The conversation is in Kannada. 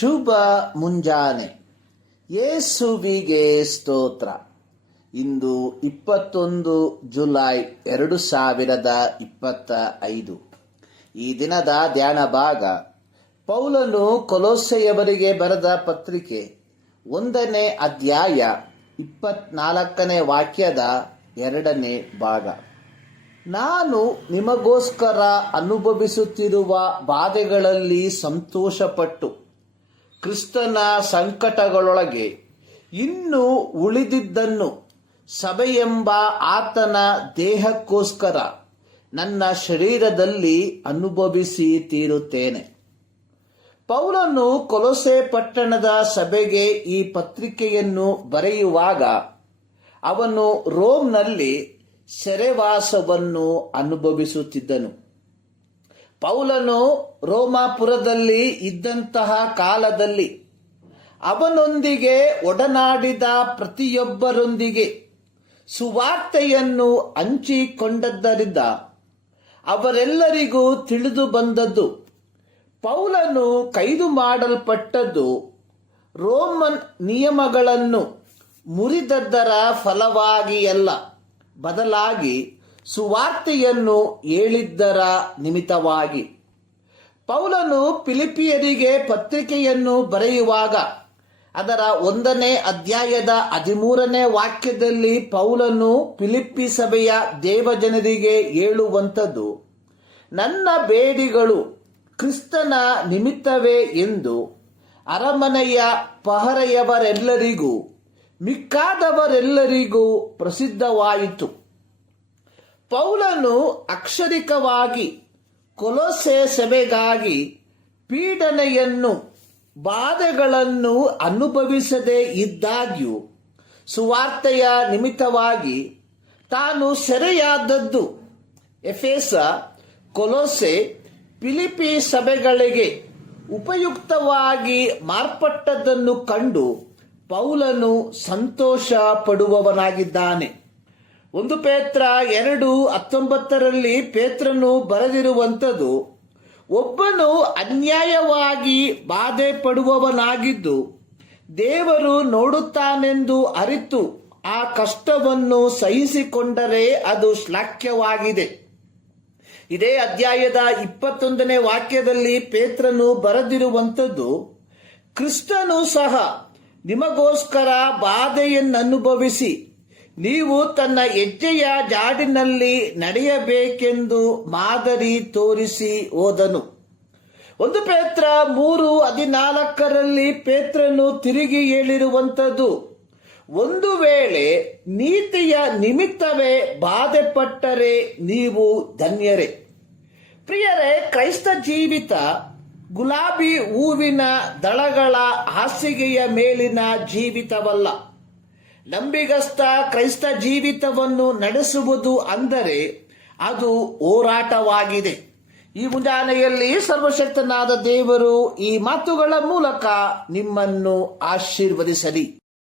ಶುಭ ಮುಂಜಾನೆ. ಯೇಸುವಿಗೆ ಸ್ತೋತ್ರ. ಇಂದು ಇಪ್ಪತ್ತೊಂದು ಜುಲೈ ಎರಡು ಸಾವಿರದ ಇಪ್ಪತ್ತ ಐದು. ಈ ದಿನದ ಧ್ಯಾನ ಭಾಗ, ಪೌಲನು ಕೊಲೋಸೆಯವರಿಗೆ ಬರೆದ ಪತ್ರಿಕೆ, ಒಂದನೇ ಅಧ್ಯಾಯ ಇಪ್ಪತ್ನಾಲ್ಕನೇ ವಾಕ್ಯದ ಎರಡನೇ ಭಾಗ. ನಾನು ನಿಮಗೋಸ್ಕರ ಅನುಭವಿಸುತ್ತಿರುವ ಬಾಧೆಗಳಲ್ಲಿ ಸಂತೋಷಪಟ್ಟು ಕ್ರಿಸ್ತನ ಸಂಕಟಗಳೊಳಗೆ ಇನ್ನೂ ಉಳಿದಿದ್ದನ್ನು ಸಭೆಯೆಂಬ ಆತನ ದೇಹಕ್ಕೋಸ್ಕರ ನನ್ನ ಶರೀರದಲ್ಲಿ ಅನುಭವಿಸಿ ತೀರುತ್ತೇನೆ. ಪೌಲನು ಕೊಲೊಸೆ ಪಟ್ಟಣದ ಸಭೆಗೆ ಈ ಪತ್ರಿಕೆಯನ್ನು ಬರೆಯುವಾಗ ಅವನು ರೋಮ್ನಲ್ಲಿ ಸೆರೆವಾಸವನ್ನು ಅನುಭವಿಸುತ್ತಿದ್ದನು. ಪೌಲನು ರೋಮಾಪುರದಲ್ಲಿ ಇದ್ದಂತಹ ಕಾಲದಲ್ಲಿ ಅವನೊಂದಿಗೆ ಒಡನಾಡಿದ ಪ್ರತಿಯೊಬ್ಬರೊಂದಿಗೆ ಸುವಾರ್ತೆಯನ್ನು ಹಂಚಿಕೊಂಡದ್ದರಿಂದ ಅವರೆಲ್ಲರಿಗೂ ತಿಳಿದು ಬಂದದ್ದು. ಪೌಲನು ಕೈದು ಮಾಡಲ್ಪಟ್ಟದ್ದು ರೋಮನ್ ನಿಯಮಗಳನ್ನು ಮುರಿದದ್ದರ ಫಲವಾಗಿಯಲ್ಲ ಬದಲಾಗಿ ಸುವಾರ್ತೆಯನ್ನು ಹೇಳಿದ್ದರ ನಿಮಿತ್ತವಾಗಿ. ಪೌಲನು ಫಿಲಿಪಿಯರಿಗೆ ಪತ್ರಿಕೆಯನ್ನು ಬರೆಯುವಾಗ, ಅದರ ಒಂದನೇ ಅಧ್ಯಾಯದ ಹದಿಮೂರನೇ ವಾಕ್ಯದಲ್ಲಿ ಪೌಲನು ಫಿಲಿಪ್ಪಿ ಸಭೆಯ ದೇವಜನರಿಗೆ ಹೇಳುವಂಥದ್ದು, ನನ್ನ ಬೇಡಿಗಳು ಕ್ರಿಸ್ತನ ನಿಮಿತ್ತವೇ ಎಂದು ಅರಮನೆಯ ಪಹರೆಯವರೆಲ್ಲರಿಗೂ, ಮಿಕ್ಕಾದವರೆಲ್ಲರಿಗೂ ಪ್ರಸಿದ್ಧವಾಯಿತು. ಪೌಲನು ಅಕ್ಷರಿಕವಾಗಿ ಕೊಲೊಸೆ ಸಭೆಗಾಗಿ ಪೀಡನೆಯನ್ನು, ಬಾಧೆಗಳನ್ನು ಅನುಭವಿಸದೇ ಇದ್ದಾಗ್ಯೂ ಸುವಾರ್ತೆಯ ನಿಮಿತ್ತವಾಗಿ ತಾನು ಸೆರೆಯಾದದ್ದು ಎಫೇಸ, ಕೊಲೊಸೆ, ಫಿಲಿಪಿ ಸಭೆಗಳಿಗೆ ಉಪಯುಕ್ತವಾಗಿ ಮಾರ್ಪಟ್ಟದ್ದನ್ನು ಕಂಡು ಪೌಲನು ಸಂತೋಷ ಪಡುವವನಾಗಿದ್ದಾನೆ ಒಂದು ಪೇತ್ರ ಎರಡು ಹತ್ತೊಂಬತ್ತರಲ್ಲಿ ಪೇತ್ರನು ಬರೆದಿರುವಂಥದ್ದು ಒಬ್ಬನು ಅನ್ಯಾಯವಾಗಿ ಬಾಧೆ ಪಡುವವನಾಗಿದ್ದು ದೇವರು ನೋಡುತ್ತಾನೆಂದು ಅರಿತು ಆ ಕಷ್ಟವನ್ನು ಸಹಿಸಿಕೊಂಡರೆ ಅದು ಶ್ಲಾಘ್ಯವಾಗಿದೆ. ಇದೇ ಅಧ್ಯಾಯದ ಇಪ್ಪತ್ತೊಂದನೇ ವಾಕ್ಯದಲ್ಲಿ ಪೇತ್ರನು ಬರೆದಿರುವಂಥದ್ದು, ಕ್ರಿಸ್ತನು ಸಹ ನಿಮಗೋಸ್ಕರ ಬಾಧೆಯನ್ನನುಭವಿಸಿ ನೀವು ತನ್ನ ಹೆಜ್ಜೆಯ ಜಾಡಿನಲ್ಲಿ ನಡೆಯಬೇಕೆಂದು ಮಾದರಿ ತೋರಿಸಿ ಹೋದನು. ಒಂದು ಪೇತ್ರ ಮೂರು ಹದಿನಾಲ್ಕರಲ್ಲಿ ಪೇತ್ರನು ತಿರುಗಿ ಹೇಳಿರುವಂಥದ್ದು, ಒಂದು ವೇಳೆ ನೀತಿಯ ನಿಮಿತ್ತವೇ ಬಾಧೆ ಪಟ್ಟರೆ ನೀವು ಧನ್ಯರೇ. ಪ್ರಿಯರೇ, ಕ್ರೈಸ್ತ ಜೀವಿತ ಗುಲಾಬಿ ಹೂವಿನ ದಳಗಳ ಹಾಸಿಗೆಯ ಮೇಲಿನ ಜೀವಿತವಲ್ಲ. ನಂಬಿಗಸ್ತ ಕ್ರೈಸ್ತ ಜೀವಿತವನ್ನು ನಡೆಸುವುದು ಅಂದರೆ ಅದು ಹೋರಾಟವಾಗಿದೆ. ಈ ಮುಂಜಾನೆಯಲ್ಲಿ ಸರ್ವಶಕ್ತನಾದ ದೇವರು ಈ ಮಾತುಗಳ ಮೂಲಕ ನಿಮ್ಮನ್ನು ಆಶೀರ್ವದಿಸಲಿ.